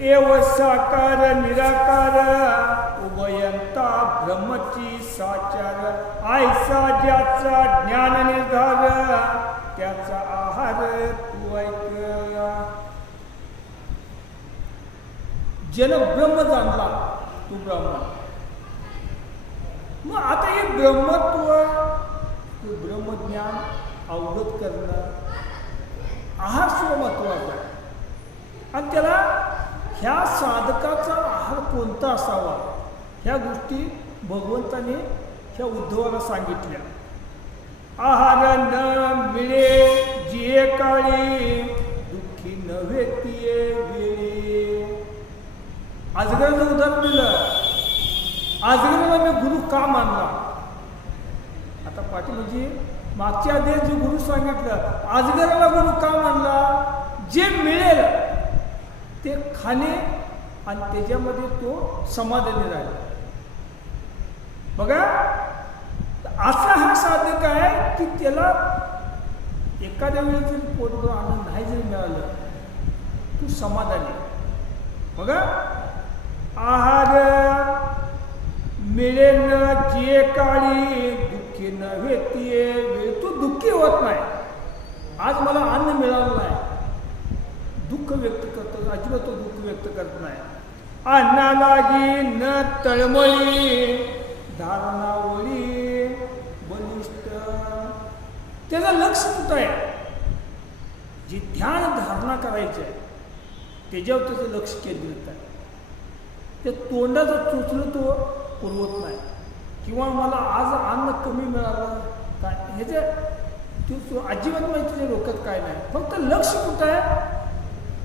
एव साकार निराकार उभयंता ब्रह्मची साचार आयसा ज्याचा ज्ञान निर्धार त्याचा आहार तू ऐक. जन ब्रह्म जाणला तू ब्राह्मण मग आता हे ब्रह्मत्व हे ब्रह्मज्ञान अवगत करणं आहार सुद्धा महत्त्वाचा आणि त्याला ह्या साधकाचा आहार कोणता असावा? ह्या गोष्टी भगवंताने ह्या उद्धवाला सांगितल्या. आहार न मिळे जिये काळी दुःखी नव्हे तिये वेळी. अजगराचं उदाहरण दिलं. अजगराला मी गुरु का मानला? आता पाटील म्हणजे मागच्या आधी जो गुरु सांगितलं आजगराला गुरु का मानला? जे मिळेल ते खाणे आणि त्याच्यामध्ये तो समाधानी राहिला. बघा असा हा साधक आहे की त्याला एखाद्या वेळी जरी पोटभर आनंद नाही जरी मिळालं तू समाधानी. बघा आहार मिळेल जे काळी दुःखी न तिये वेळ तू दुःखी होत नाही. आज मला अन्न मिळालं नाही दुःख व्यक्त अजिबात तो दुःख व्यक्त करत नाही. अन्ना लागी न तळमळी धारणावळी बलिष्ठ. त्याचं लक्ष कुठं आहे? जी ध्यान धारणा करायची आहे त्याच्यावर त्याचं लक्ष केंद्रित आहे. ते तोंडाचं चोचलं तो पुरवत नाही. किंवा मला आज अन्न कमी मिळालं काय ह्याच्या ते तो अजिबात माहिती तुझ्या डोक्यात काय नाही. फक्त लक्ष कुठं आहे?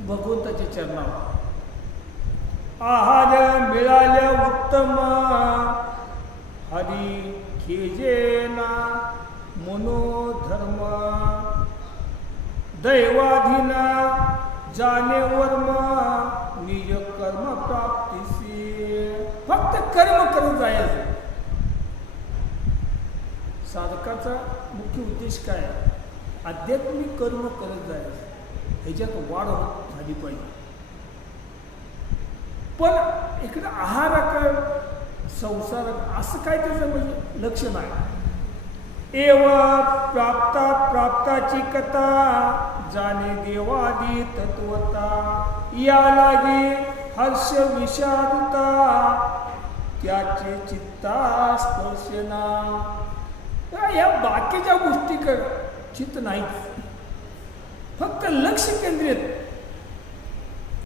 भगवंताच्या चरणावर. आहार मिळाल्या उत्तम. हरी खेजेना मनोधर्म. दैवाधीना जाणे वर्म. निज कर्म प्राप्तीसी. फक्त कर्म करत जायचं. साधकाचा मुख्य उद्देश काय? आध्यात्मिक कर्म करत जायचं. ह्याच्यात वाढ झाली पाहिजे. पण इकडं आहाराकडं संसार असं काय त्याचं म्हणजे लक्ष नाही. एवा प्राप्ता प्राप्ताची कथा जाणे देवादी तत्वता या लागी हर्ष विषादता त्याचे चित्ता स्पर्शना या बाकीच्या गोष्टीकडे चित्त नाहीच. फक्त लक्ष केंद्रित.